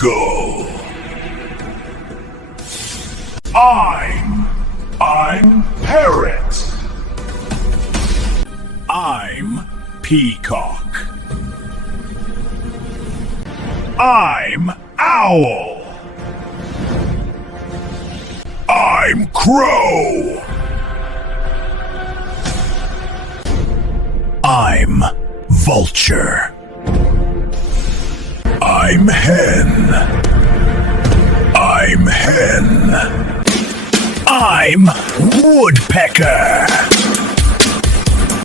eagle. I'm parrot. I'm peacock. I'm owl. I'm crow. I'm vulture. I'm hen. I'm woodpecker.